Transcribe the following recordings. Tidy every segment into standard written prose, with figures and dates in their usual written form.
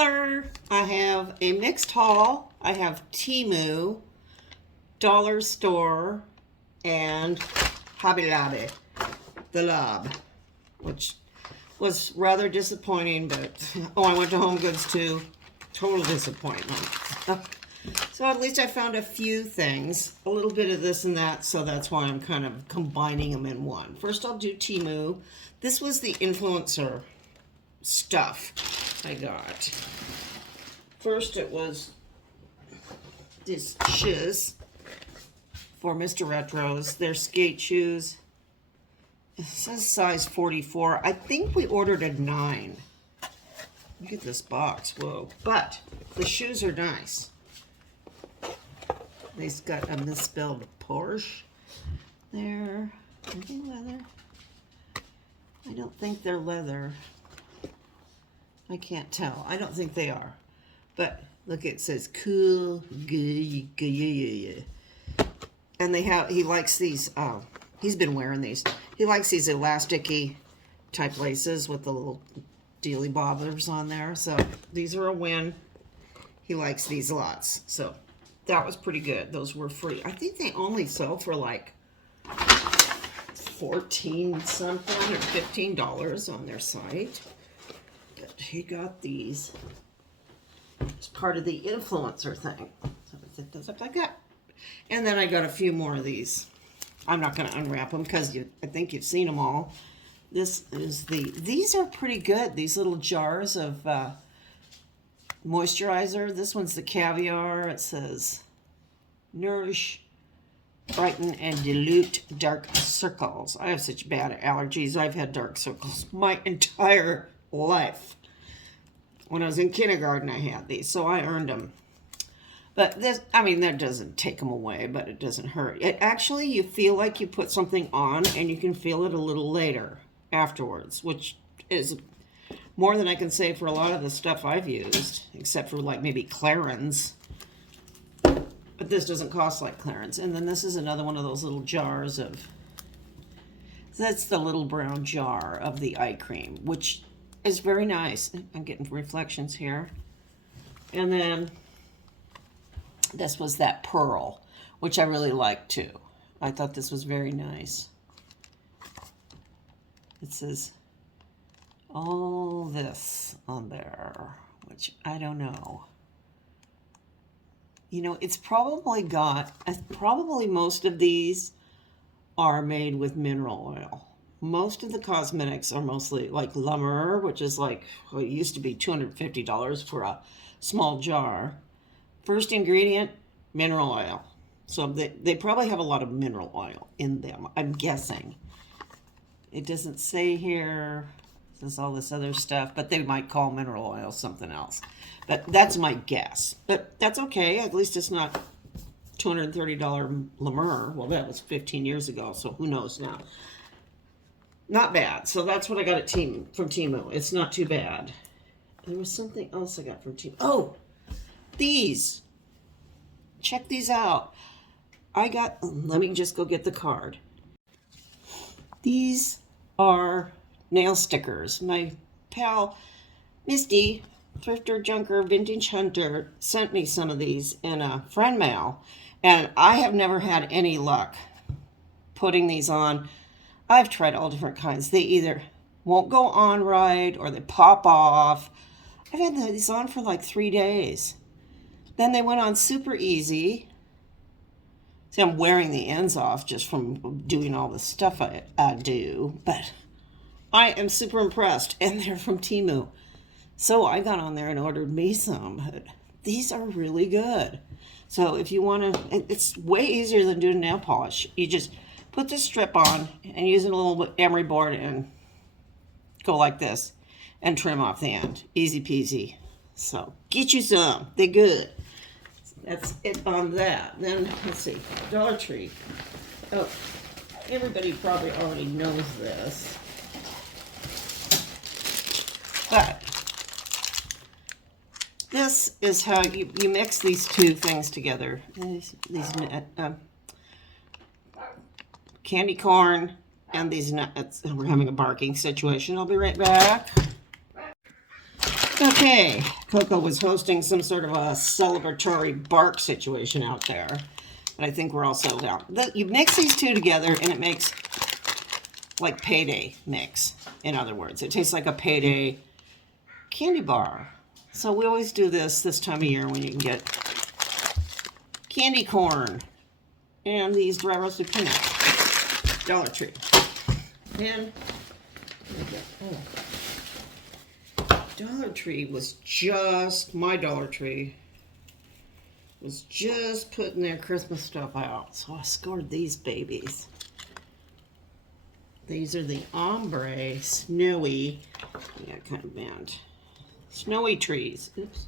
Hello! I have a mixed haul. I have Temu, Dollar Store, and Hobby Lobby, the Lob, which was rather disappointing, but I went to Home Goods too. Total disappointment. So at least I found a few things, a little bit of this and that, so that's why I'm kind of combining them in one. First I'll do Temu. This was the influencer stuff I got. First it was these shoes for Mr. Retro's. They're skate shoes. It says size 44. I think we ordered a 9. Look at this box. Whoa. But the shoes are nice. They've got a misspelled Porsche there. Are they leather? I don't think they're leather. I can't tell. I don't think they are. But look, it says cool. And they have, he likes these, he's been wearing these. He likes these elasticy type laces with the little dealy bobbers on there. So these are a win. He likes these lots. So that was pretty good. Those were free. I think they only sell for like 14 something or $15 on their site. But he got these as part of the influencer thing. So it does up like that. And then I got a few more of these. I'm not going to unwrap them because I think you've seen them all. This is these are pretty good. These little jars of moisturizer. This one's the Caviar. It says Nourish, Brighten, and Dilute Dark Circles. I have such bad allergies. I've had dark circles my entire life. When I was in kindergarten, I had these, so I earned them. But this, I mean, that doesn't take them away, but it doesn't hurt. It actually, you feel like you put something on, and you can feel it a little later afterwards, which is more than I can say for a lot of the stuff I've used, except for like maybe Clarins. But this doesn't cost like Clarins. And then this is another one of those little jars of, that's the little brown jar of the eye cream, which is very nice. I'm getting reflections here. And then this was that pearl, which I really liked too. I thought this was very nice. It says all this on there, which I don't know. You know, it's probably probably most of these are made with mineral oil. Most of the cosmetics are mostly like Lumber, which is like, well, it used to be $250 for a small jar. First ingredient, mineral oil. So they probably have a lot of mineral oil in them, I'm guessing. It doesn't say here, there's all this other stuff, but they might call mineral oil something else. But that's my guess. But that's okay, at least it's not $230 Lumber. Well, that was 15 years ago, so who knows now. Not bad. So that's what I got from Temu. It's not too bad. There was something else I got from Temu. Oh, these. Check these out. Let me just go get the card. These are nail stickers. My pal, Misty, Thrifter, Junker, Vintage Hunter, sent me some of these in a friend mail. And I have never had any luck putting these on. I've tried all different kinds. They either won't go on right or they pop off. I've had these on for like 3 days. Then they went on super easy. See, I'm wearing the ends off just from doing all the stuff I do. But I am super impressed. And they're from Temu. So I got on there and ordered me some. These are really good. So if you want to, it's way easier than doing nail polish. You just put this strip on and use a little emery board and go like this and trim off the end. Easy peasy. So get you some. They're good. That's it on that. Then let's see. Dollar Tree. Oh, everybody probably already knows this. But this is how you mix these two things together. These candy corn and these nuts. We're having a barking situation. I'll be right back. Okay, Coco was hosting some sort of a celebratory bark situation out there. But I think we're all sold out. You mix these two together and it makes like payday mix. In other words, it tastes like a payday candy bar. So we always do this time of year when you can get candy corn and these dry roasted peanuts. Dollar Tree. And Dollar Tree was just, my Dollar Tree was just putting their Christmas stuff out. So I scored these babies. These are the ombre snowy, yeah, kind of bent. Snowy trees. Oops.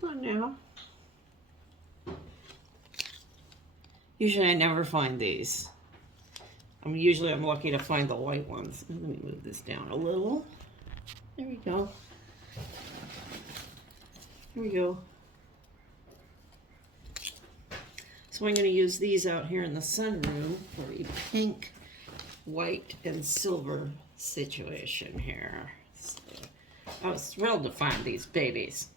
Come on now. Usually I never find these. Usually I'm lucky to find the white ones. Let me move this down a little. There we go. Here we go. So I'm going to use these out here in the sunroom for a pink, white, and silver situation here. So I was thrilled to find these babies.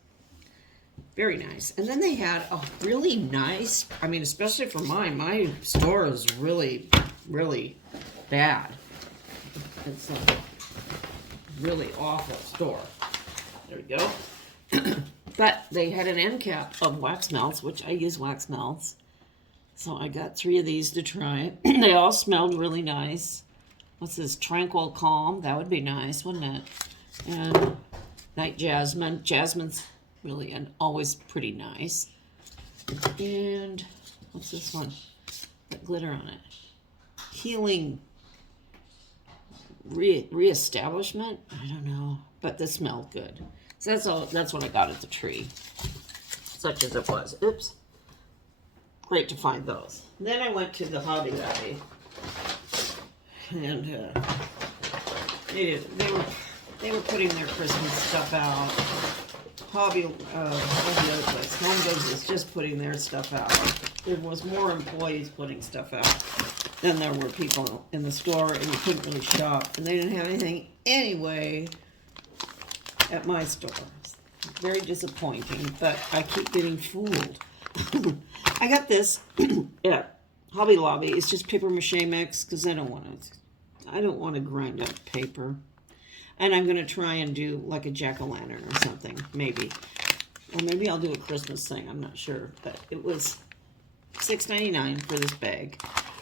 Very nice. And then they had a really nice, especially for mine, my store is really, really bad. It's a really awful store. There we go. But they had an end cap of wax melts, which I use wax melts. So I got 3 of these to try. They all smelled really nice. What's this? Tranquil Calm. That would be nice, wouldn't it? And Night Jasmine. Jasmine's really and always pretty nice. And what's this one? Got glitter on it. Healing Reestablishment? I don't know. But this smelled good. So that's what I got at the tree. Such as it was. Oops. Great to find those. Then I went to the Hobby Lobby, and they were putting their Christmas stuff out. Home Goods was just putting their stuff out. There was more employees putting stuff out than there were people in the store, and you couldn't really shop. And they didn't have anything anyway at my store. Very disappointing, but I keep getting fooled. I got this at Hobby Lobby. It's just paper mache mix because I don't want to grind up paper. And I'm going to try and do like a jack-o'-lantern or something, maybe. Or maybe I'll do a Christmas thing. I'm not sure. But it was $6.99 for this bag,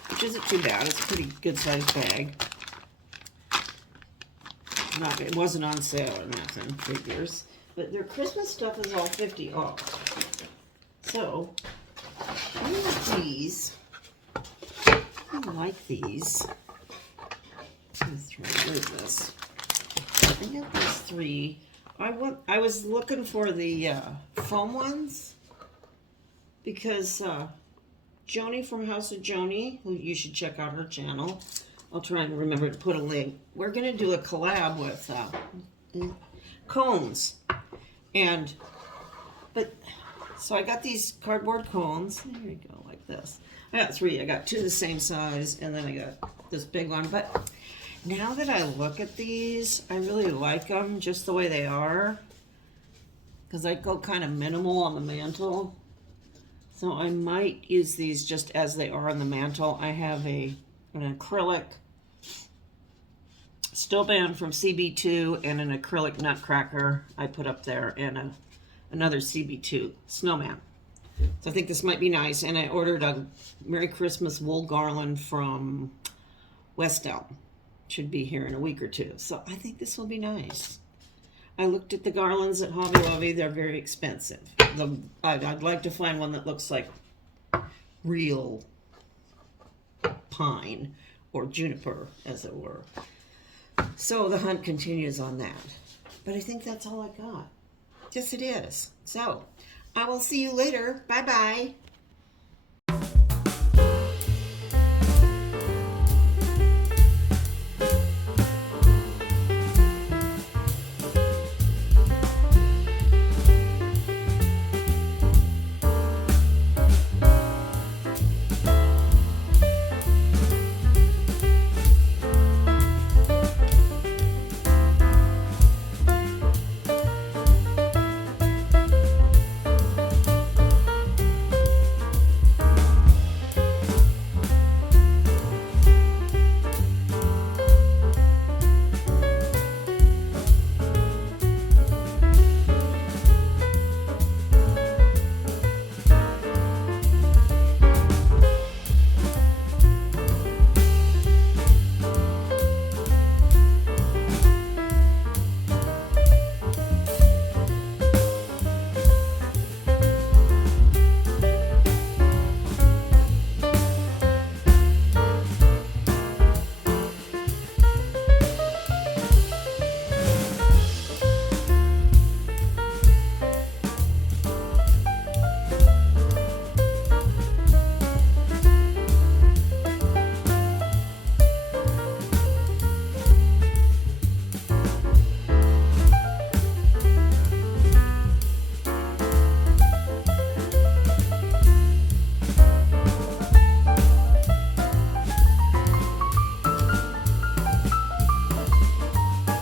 which isn't too bad. It's a pretty good-sized bag. It wasn't on sale or nothing, figures. But their Christmas stuff is all 50 off. So, I like these. I like these. Where is this? I got these 3. I was looking for the foam ones because Joni from House of Joni, who you should check out her channel. I'll try and remember to put a link. We're going to do a collab with cones. So I got these cardboard cones. There you go, like this. I got 3. I got 2 the same size, and then I got this big one. But now that I look at these, I really like them just the way they are. Because I go kind of minimal on the mantle. So I might use these just as they are on the mantle. I have an acrylic still band from CB2 and an acrylic nutcracker I put up there, and another CB2 snowman. So I think this might be nice. And I ordered a Merry Christmas wool garland from West Elm. Should be here in a week or 2. So I think this will be nice. I looked at the garlands at Hobby Lobby. They're very expensive. I'd like to find one that looks like real pine or juniper, as it were. So the hunt continues on that. But I think that's all I got. Yes, it is. So I will see you later. Bye-bye.